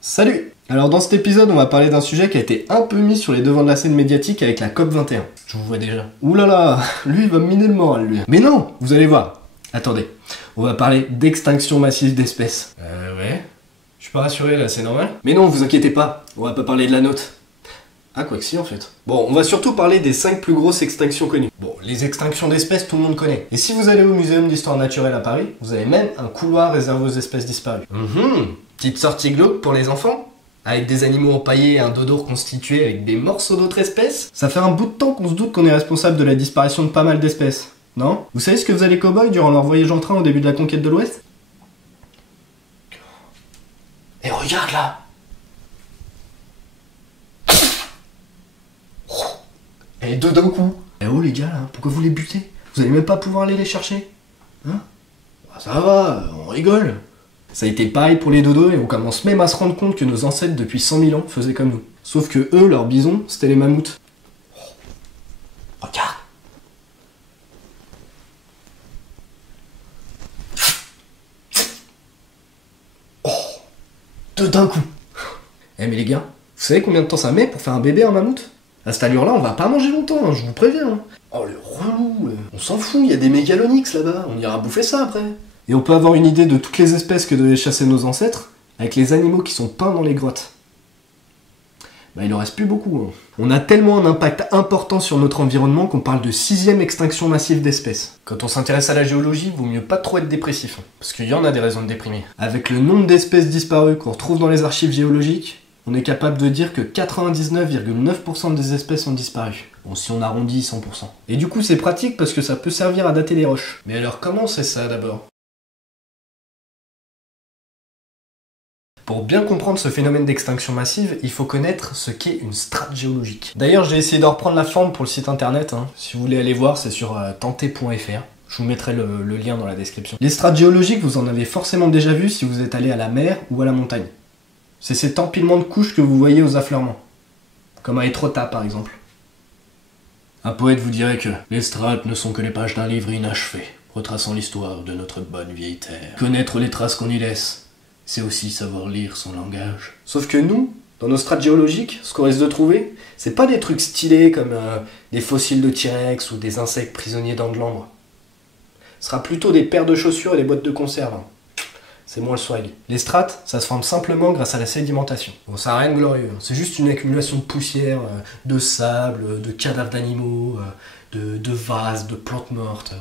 Salut! Alors dans cet épisode, on va parler d'un sujet qui a été un peu mis sur les devants de la scène médiatique avec la COP21. Je vous vois déjà. Ouh là là, lui il va me miner le moral lui. Mais non, vous allez voir. Attendez, on va parler d'extinction massive d'espèces. Ouais. Je suis pas rassuré là, c'est normal? Mais non, vous inquiétez pas, on va pas parler de la nôtre. Ah, quoi que si en fait. Bon, on va surtout parler des 5 plus grosses extinctions connues. Bon, les extinctions d'espèces, tout le monde connaît. Et si vous allez au Muséum d'Histoire Naturelle à Paris, vous avez même un couloir réservé aux espèces disparues. Petite sortie glauque pour les enfants? Avec des animaux empaillés et un dodo reconstitué avec des morceaux d'autres espèces? Ça fait un bout de temps qu'on se doute qu'on est responsable de la disparition de pas mal d'espèces. Non? Vous savez ce que faisaient les cow-boys durant leur voyage en train au début de la conquête de l'Ouest? Et regarde là! Et deux d'un coup. Eh oh les gars là, pourquoi vous les butez? Vous allez même pas pouvoir aller les chercher? Hein? Bah, ça va, on rigole. Ça a été pareil pour les dodos et on commence même à se rendre compte que nos ancêtres depuis 100 000 ans faisaient comme nous. Sauf que eux, leurs bisons, c'était les mammouths. Oh, regarde. Oh, deux d'un coup. Eh mais les gars, vous savez combien de temps ça met pour faire un bébé un mammouth? À cette allure-là, on va pas manger longtemps, hein, je vous préviens. Hein. Oh le relou, on s'en fout, il y a des mégalonyx là-bas, on ira bouffer ça après. Et on peut avoir une idée de toutes les espèces que devaient chasser nos ancêtres avec les animaux qui sont peints dans les grottes. Bah il en reste plus beaucoup. Hein. On a tellement un impact important sur notre environnement qu'on parle de 6e extinction massive d'espèces. Quand on s'intéresse à la géologie, vaut mieux pas trop être dépressif, hein, parce qu'il y en a des raisons de déprimer. Avec le nombre d'espèces disparues qu'on retrouve dans les archives géologiques, on est capable de dire que 99,9% des espèces ont disparu. Bon, si on arrondit 100%. Et du coup, c'est pratique parce que ça peut servir à dater les roches. Mais alors, comment c'est ça d'abord? Pour bien comprendre ce phénomène d'extinction massive, il faut connaître ce qu'est une strate géologique. D'ailleurs, j'ai essayé de reprendre la forme pour le site internet. Hein. Si vous voulez aller voir, c'est sur tenter.fr. Je vous mettrai le lien dans la description. Les strates géologiques, vous en avez forcément déjà vu si vous êtes allé à la mer ou à la montagne. C'est cet empilement de couches que vous voyez aux affleurements. Comme à Étretat par exemple. Un poète vous dirait que les strates ne sont que les pages d'un livre inachevé, retraçant l'histoire de notre bonne vieille terre. Connaître les traces qu'on y laisse, c'est aussi savoir lire son langage. Sauf que nous, dans nos strates géologiques, ce qu'on risque de trouver, c'est pas des trucs stylés comme des fossiles de T-Rex ou des insectes prisonniers dans de l'ambre. Ce sera plutôt des paires de chaussures et des boîtes de conserve. Hein. C'est moins le swag. Les strates, ça se forme simplement grâce à la sédimentation. Bon, ça n'a rien de glorieux, c'est juste une accumulation de poussière, de sable, de cadavres d'animaux, de vases, de plantes mortes.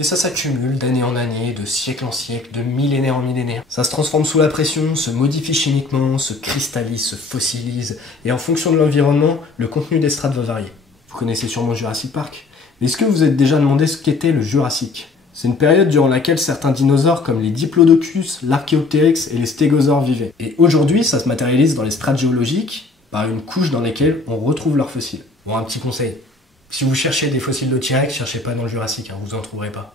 Et ça s'accumule d'année en année, de siècle en siècle, de millénaire en millénaire. Ça se transforme sous la pression, se modifie chimiquement, se cristallise, se fossilise, et en fonction de l'environnement, le contenu des strates va varier. Vous connaissez sûrement Jurassic Park. Mais est-ce que vous vous êtes déjà demandé ce qu'était le Jurassique ? C'est une période durant laquelle certains dinosaures comme les Diplodocus, l'Archéoptéryx et les stégosaures vivaient. Et aujourd'hui, ça se matérialise dans les strates géologiques par une couche dans laquelle on retrouve leurs fossiles. Bon, un petit conseil. Si vous cherchez des fossiles de T-Rex, cherchez pas dans le Jurassique, hein, vous en trouverez pas.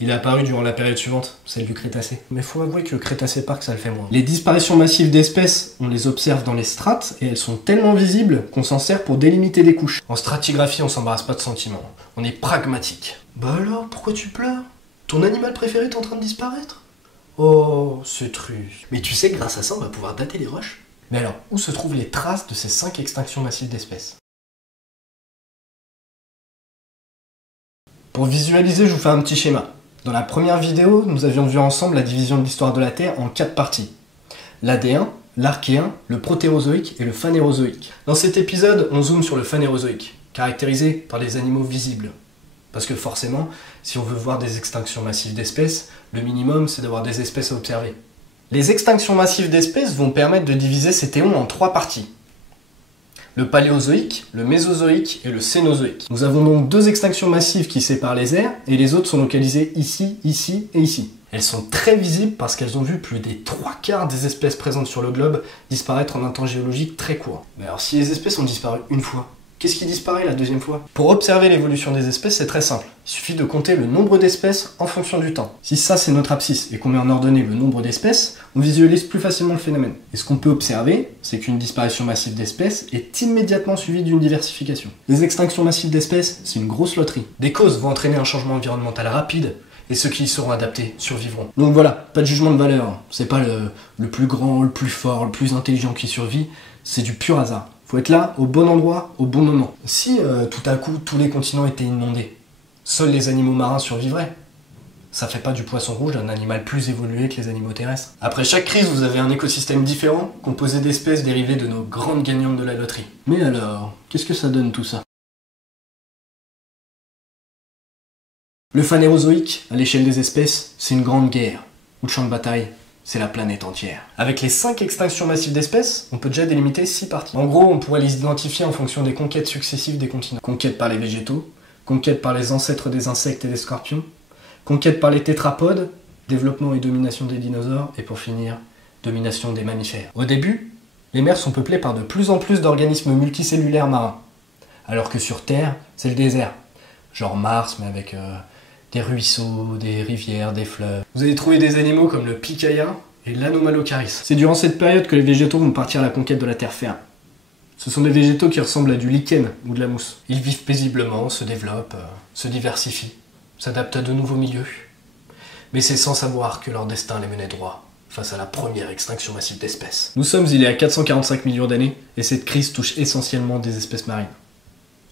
Il est apparu durant la période suivante, celle du Crétacé. Mais faut avouer que le Crétacé Park, ça le fait moins. Les disparitions massives d'espèces, on les observe dans les strates, et elles sont tellement visibles qu'on s'en sert pour délimiter les couches. En stratigraphie, on s'embarrasse pas de sentiments. On est pragmatique. Bah alors, pourquoi tu pleures? Ton animal préféré est en train de disparaître? Oh, c'est triste. Mais tu sais que grâce à ça, on va pouvoir dater les roches. Mais alors, où se trouvent les traces de ces 5 extinctions massives d'espèces? Pour visualiser, je vous fais un petit schéma. Dans la première vidéo, nous avions vu ensemble la division de l'histoire de la Terre en 4 parties. L'Adéen, l'Archéen, le Protérozoïque et le Phanérozoïque. Dans cet épisode, on zoome sur le Phanérozoïque, caractérisé par les animaux visibles. Parce que forcément, si on veut voir des extinctions massives d'espèces, le minimum c'est d'avoir des espèces à observer. Les extinctions massives d'espèces vont permettre de diviser cet éon en 3 parties. Le Paléozoïque, le Mésozoïque et le Cénozoïque. Nous avons donc 2 extinctions massives qui séparent les aires, et les autres sont localisées ici, ici et ici. Elles sont très visibles parce qu'elles ont vu plus des 3/4 des espèces présentes sur le globe disparaître en un temps géologique très court. Mais alors si les espèces ont disparu une fois, qu'est-ce qui disparaît la deuxième fois? Pour observer l'évolution des espèces, c'est très simple. Il suffit de compter le nombre d'espèces en fonction du temps. Si ça c'est notre abscisse et qu'on met en ordonnée le nombre d'espèces, on visualise plus facilement le phénomène. Et ce qu'on peut observer, c'est qu'une disparition massive d'espèces est immédiatement suivie d'une diversification. Les extinctions massives d'espèces, c'est une grosse loterie. Des causes vont entraîner un changement environnemental rapide, et ceux qui y seront adaptés survivront. Donc voilà, pas de jugement de valeur, c'est pas le plus grand, le plus fort, le plus intelligent qui survit, c'est du pur hasard. Faut être là, au bon endroit, au bon moment. Si tout à coup tous les continents étaient inondés, seuls les animaux marins survivraient. Ça fait pas du poisson rouge un animal plus évolué que les animaux terrestres. Après chaque crise, vous avez un écosystème différent, composé d'espèces dérivées de nos grandes gagnantes de la loterie. Mais alors, qu'est-ce que ça donne tout ça? Le Phanérozoïque, à l'échelle des espèces, c'est une grande guerre, où le champ de bataille, c'est la planète entière. Avec les 5 extinctions massives d'espèces, on peut déjà délimiter 6 parties. En gros, on pourrait les identifier en fonction des conquêtes successives des continents. Conquête par les végétaux, conquête par les ancêtres des insectes et des scorpions, conquête par les tétrapodes, développement et domination des dinosaures, et pour finir, domination des mammifères. Au début, les mers sont peuplées par de plus en plus d'organismes multicellulaires marins, alors que sur Terre, c'est le désert. Genre Mars, mais avec des ruisseaux, des rivières, des fleuves. Vous allez trouver des animaux comme le picaïa et l'anomalocaris. C'est durant cette période que les végétaux vont partir à la conquête de la terre ferme. Ce sont des végétaux qui ressemblent à du lichen ou de la mousse. Ils vivent paisiblement, se développent, se diversifient, s'adaptent à de nouveaux milieux. Mais c'est sans savoir que leur destin les menait droit face à la première extinction massive d'espèces. Nous sommes il y a 445 millions d'années, et cette crise touche essentiellement des espèces marines.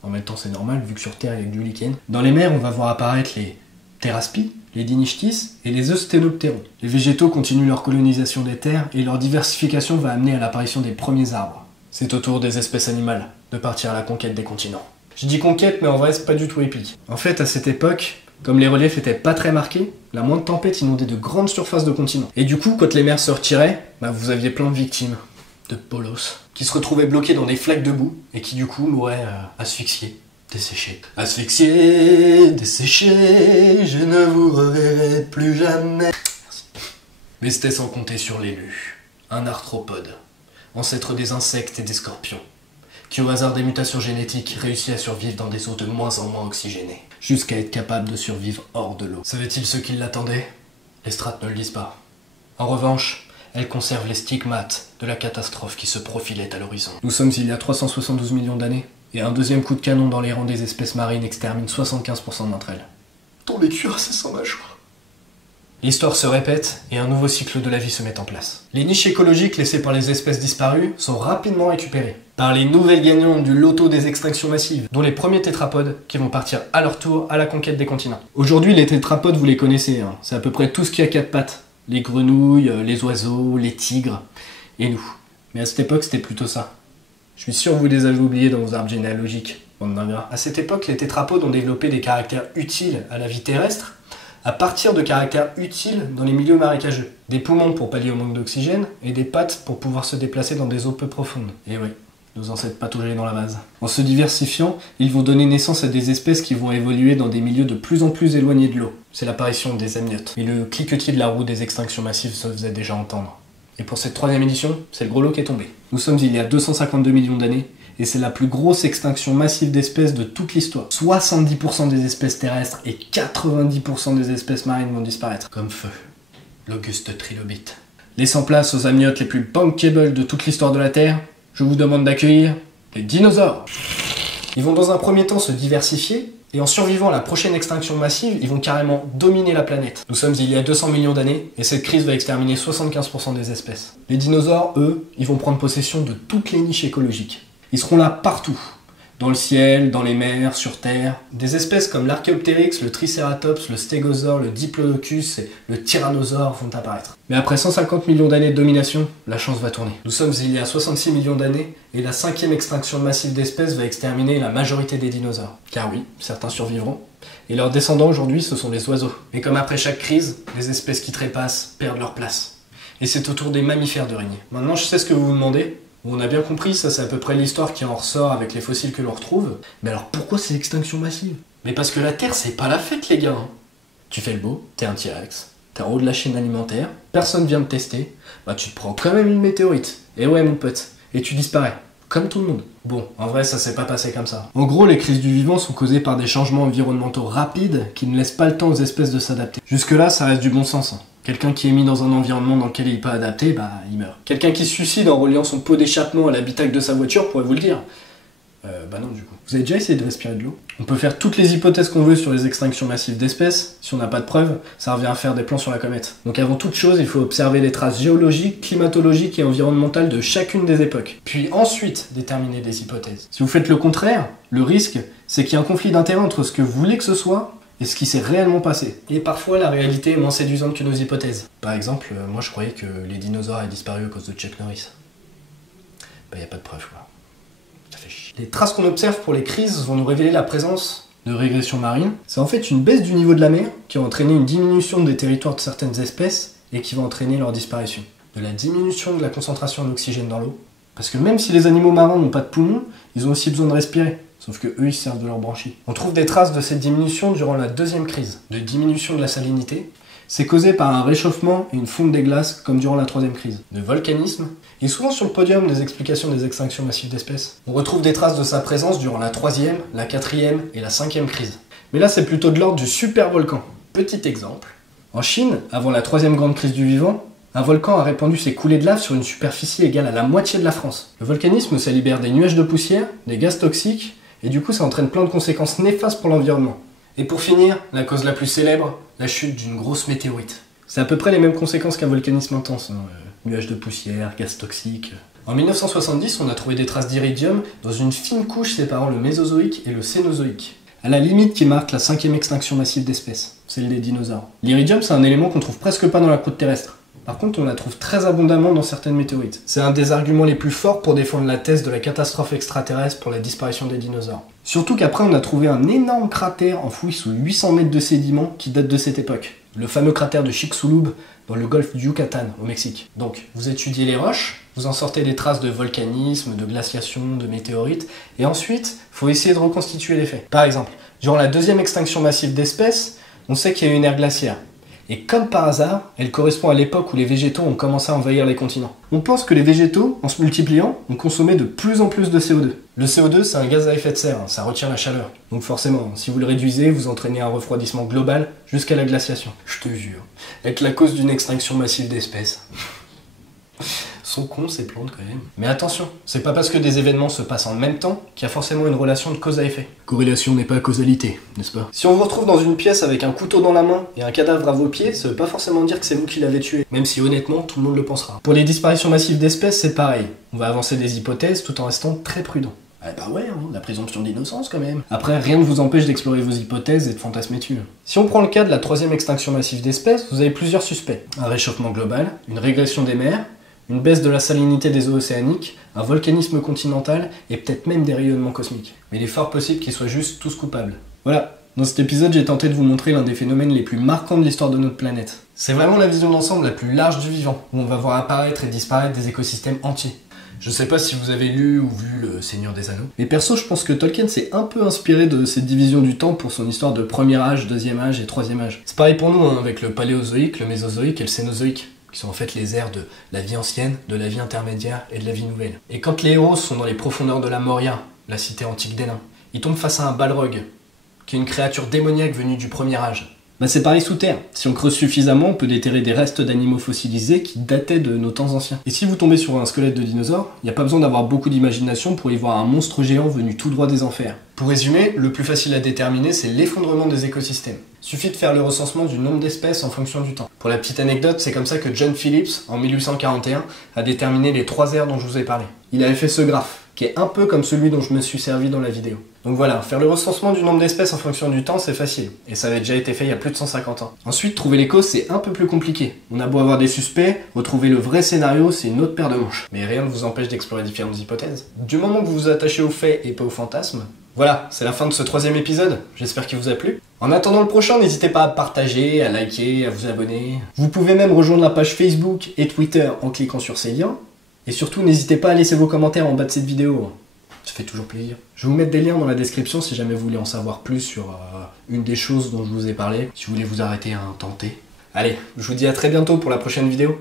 En même temps, c'est normal, vu que sur Terre, il y a du lichen. Dans les mers, on va voir apparaître les Theraspies, les Dinichthys et les Eusthénoptérons. Les végétaux continuent leur colonisation des terres, et leur diversification va amener à l'apparition des premiers arbres. C'est au tour des espèces animales de partir à la conquête des continents. Je dis conquête, mais en vrai, c'est pas du tout épique. En fait, à cette époque, comme les reliefs étaient pas très marqués, la moindre tempête inondait de grandes surfaces de continents. Et du coup, quand les mers se retiraient, vous aviez plein de victimes, de polos, qui se retrouvaient bloqués dans des flaques de boue, et qui du coup mouraient asphyxiés, desséchés. Asphyxiés, desséchés, je ne vous reverrai plus jamais. Merci. Mais c'était sans compter sur l'élu, un arthropode, ancêtre des insectes et des scorpions, qui au hasard des mutations génétiques réussit à survivre dans des eaux de moins en moins oxygénées, jusqu'à être capable de survivre hors de l'eau. Savait-il ceux qui l'attendaient? Les strates ne le disent pas. En revanche, elles conservent les stigmates de la catastrophe qui se profilait à l'horizon. Nous sommes il y a 372 millions d'années, et un deuxième coup de canon dans les rangs des espèces marines extermine 75% d'entre elles. Dont les cuirassés sans mâchoire. L'histoire se répète et un nouveau cycle de la vie se met en place. Les niches écologiques laissées par les espèces disparues sont rapidement récupérées par les nouvelles gagnantes du loto des extinctions massives, dont les premiers tétrapodes qui vont partir à leur tour à la conquête des continents. Aujourd'hui, les tétrapodes, vous les connaissez, hein. C'est à peu près tout ce qui a 4 pattes. Les grenouilles, les oiseaux, les tigres, et nous. Mais à cette époque, c'était plutôt ça. Je suis sûr que vous les avez oubliés dans vos arbres généalogiques, bande d'ingrats. À cette époque, les tétrapodes ont développé des caractères utiles à la vie terrestre, à partir de caractères utiles dans les milieux marécageux. Des poumons pour pallier au manque d'oxygène, et des pattes pour pouvoir se déplacer dans des eaux peu profondes. Et oui, nos ancêtres pataugeaient dans la vase. En se diversifiant, ils vont donner naissance à des espèces qui vont évoluer dans des milieux de plus en plus éloignés de l'eau. C'est l'apparition des amniotes. Et le cliquetier de la roue des extinctions massives se faisait déjà entendre. Et pour cette 3e édition, c'est le gros lot qui est tombé. Nous sommes il y a 252 millions d'années, et c'est la plus grosse extinction massive d'espèces de toute l'histoire. 70% des espèces terrestres et 90% des espèces marines vont disparaître. Comme feu, l'auguste trilobite. Laissant place aux amniotes les plus bankable de toute l'histoire de la Terre, je vous demande d'accueillir les dinosaures. Ils vont dans un premier temps se diversifier, et en survivant à la prochaine extinction massive, ils vont carrément dominer la planète. Nous sommes il y a 200 millions d'années, et cette crise va exterminer 75% des espèces. Les dinosaures, eux, ils vont prendre possession de toutes les niches écologiques. Ils seront là partout, dans le ciel, dans les mers, sur Terre. Des espèces comme l'Archéoptérix, le Tricératops, le Stégosaure, le Diplodocus et le Tyrannosaure vont apparaître. Mais après 150 millions d'années de domination, la chance va tourner. Nous sommes il y a 66 millions d'années, et la 5e extinction massive d'espèces va exterminer la majorité des dinosaures. Car oui, certains survivront, et leurs descendants aujourd'hui, ce sont les oiseaux. Mais comme après chaque crise, les espèces qui trépassent perdent leur place. Et c'est au tour des mammifères de régner. Maintenant, je sais ce que vous vous demandez. On a bien compris, ça c'est à peu près l'histoire qui en ressort avec les fossiles que l'on retrouve. Mais alors pourquoi c'est l'extinction massive? Mais parce que la Terre c'est pas la fête les gars. Tu fais le beau, t'es un T-Rex, t'es en haut de la chaîne alimentaire, personne vient te tester, tu te prends quand même une météorite. Et ouais mon pote, et tu disparais. Comme tout le monde. Bon, en vrai ça s'est pas passé comme ça. En gros, les crises du vivant sont causées par des changements environnementaux rapides qui ne laissent pas le temps aux espèces de s'adapter. Jusque là, ça reste du bon sens. Quelqu'un qui est mis dans un environnement dans lequel il n'est pas adapté, il meurt. Quelqu'un qui se suicide en reliant son pot d'échappement à l'habitacle de sa voiture pourrait vous le dire. Bah non du coup. Vous avez déjà essayé de respirer de l'eau? On peut faire toutes les hypothèses qu'on veut sur les extinctions massives d'espèces, si on n'a pas de preuves, ça revient à faire des plans sur la comète. Donc avant toute chose, il faut observer les traces géologiques, climatologiques et environnementales de chacune des époques. Puis ensuite, déterminer des hypothèses. Si vous faites le contraire, le risque, c'est qu'il y ait un conflit d'intérêt entre ce que vous voulez que ce soit et ce qui s'est réellement passé. Et parfois, la réalité est moins séduisante que nos hypothèses. Par exemple, moi je croyais que les dinosaures avaient disparu à cause de Chuck Norris. Bah y a pas de preuve quoi. Ça fait chier. Les traces qu'on observe pour les crises vont nous révéler la présence de régression marine. C'est en fait une baisse du niveau de la mer qui va entraîner une diminution des territoires de certaines espèces et qui va entraîner leur disparition. De la diminution de la concentration en oxygène dans l'eau. Parce que même si les animaux marins n'ont pas de poumons, ils ont aussi besoin de respirer. Sauf que eux, ils servent de leur branchie. On trouve des traces de cette diminution durant la deuxième crise, de diminution de la salinité. C'est causé par un réchauffement et une fonte des glaces, comme durant la troisième crise. De volcanisme, et souvent sur le podium des explications des extinctions massives d'espèces. On retrouve des traces de sa présence durant la troisième, la quatrième et la cinquième crise. Mais là, c'est plutôt de l'ordre du supervolcan. Petit exemple. En Chine, avant la troisième grande crise du vivant, un volcan a répandu ses coulées de lave sur une superficie égale à la moitié de la France. Le volcanisme, ça libère des nuages de poussière, des gaz toxiques, et du coup ça entraîne plein de conséquences néfastes pour l'environnement. Et pour finir, la cause la plus célèbre, la chute d'une grosse météorite. C'est à peu près les mêmes conséquences qu'un volcanisme intense, hein. Nuages de poussière, gaz toxiques. En 1970, on a trouvé des traces d'iridium dans une fine couche séparant le Mésozoïque et le Cénozoïque. À la limite qui marque la cinquième extinction massive d'espèces, celle des dinosaures. L'iridium, c'est un élément qu'on trouve presque pas dans la croûte terrestre. Par contre, on la trouve très abondamment dans certaines météorites. C'est un des arguments les plus forts pour défendre la thèse de la catastrophe extraterrestre pour la disparition des dinosaures. Surtout qu'après, on a trouvé un énorme cratère enfoui sous 800 mètres de sédiments qui date de cette époque. Le fameux cratère de Chicxulub dans le golfe du Yucatan, au Mexique. Donc, vous étudiez les roches, vous en sortez des traces de volcanisme, de glaciation, de météorites, et ensuite, il faut essayer de reconstituer les faits. Par exemple, durant la deuxième extinction massive d'espèces, on sait qu'il y a eu une ère glaciaire. Et comme par hasard, elle correspond à l'époque où les végétaux ont commencé à envahir les continents. On pense que les végétaux, en se multipliant, ont consommé de plus en plus de CO2. Le CO2, c'est un gaz à effet de serre, ça retient la chaleur. Donc forcément, si vous le réduisez, vous entraînez un refroidissement global jusqu'à la glaciation. Je te jure, être la cause d'une extinction massive d'espèces. Sont cons ces plantes quand même. Mais attention, c'est pas parce que des événements se passent en même temps qu'il y a forcément une relation de cause à effet. Corrélation n'est pas causalité, n'est-ce pas? Si on vous retrouve dans une pièce avec un couteau dans la main et un cadavre à vos pieds, ça veut pas forcément dire que c'est vous qui l'avez tué, même si honnêtement tout le monde le pensera. Pour les disparitions massives d'espèces, c'est pareil. On va avancer des hypothèses tout en restant très prudent. Ah bah ouais, hein, la présomption d'innocence quand même. Après, rien ne vous empêche d'explorer vos hypothèses et de fantasmer dessus. Si on prend le cas de la troisième extinction massive d'espèces, vous avez plusieurs suspects. Un réchauffement global, une régression des mers, une baisse de la salinité des eaux océaniques, un volcanisme continental et peut-être même des rayonnements cosmiques. Mais il est fort possible qu'ils soient juste tous coupables. Voilà, dans cet épisode j'ai tenté de vous montrer l'un des phénomènes les plus marquants de l'histoire de notre planète. C'est vraiment la vision d'ensemble la plus large du vivant, où on va voir apparaître et disparaître des écosystèmes entiers. Je sais pas si vous avez lu ou vu Le Seigneur des Anneaux. Mais perso, je pense que Tolkien s'est un peu inspiré de cette division du temps pour son histoire de premier âge, deuxième âge et troisième âge. C'est pareil pour nous, hein, avec le paléozoïque, le mésozoïque et le cénozoïque, qui sont en fait les ères de la vie ancienne, de la vie intermédiaire et de la vie nouvelle. Et quand les héros sont dans les profondeurs de la Moria, la cité antique des nains, ils tombent face à un Balrog, qui est une créature démoniaque venue du premier âge. Bah c'est pareil sous terre. Si on creuse suffisamment, on peut déterrer des restes d'animaux fossilisés qui dataient de nos temps anciens. Et si vous tombez sur un squelette de dinosaure, il n'y a pas besoin d'avoir beaucoup d'imagination pour y voir un monstre géant venu tout droit des enfers. Pour résumer, le plus facile à déterminer, c'est l'effondrement des écosystèmes. Suffit de faire le recensement du nombre d'espèces en fonction du temps. Pour la petite anecdote, c'est comme ça que John Phillips, en 1841, a déterminé les 3 ères dont je vous ai parlé. Il avait fait ce graphe, qui est un peu comme celui dont je me suis servi dans la vidéo. Donc voilà, faire le recensement du nombre d'espèces en fonction du temps, c'est facile. Et ça avait déjà été fait il y a plus de 150 ans. Ensuite, trouver les causes, c'est un peu plus compliqué. On a beau avoir des suspects, retrouver le vrai scénario, c'est une autre paire de manches. Mais rien ne vous empêche d'explorer différentes hypothèses. Du moment que vous vous attachez aux faits et pas aux fantasmes. Voilà, c'est la fin de ce 3e épisode. J'espère qu'il vous a plu. En attendant le prochain, n'hésitez pas à partager, à liker, à vous abonner. Vous pouvez même rejoindre la page Facebook et Twitter en cliquant sur ces liens. Et surtout, n'hésitez pas à laisser vos commentaires en bas de cette vidéo. Ça fait toujours plaisir. Je vais vous mettre des liens dans la description si jamais vous voulez en savoir plus sur une des choses dont je vous ai parlé. Si vous voulez vous arrêter à un tenter. Allez, je vous dis à très bientôt pour la prochaine vidéo.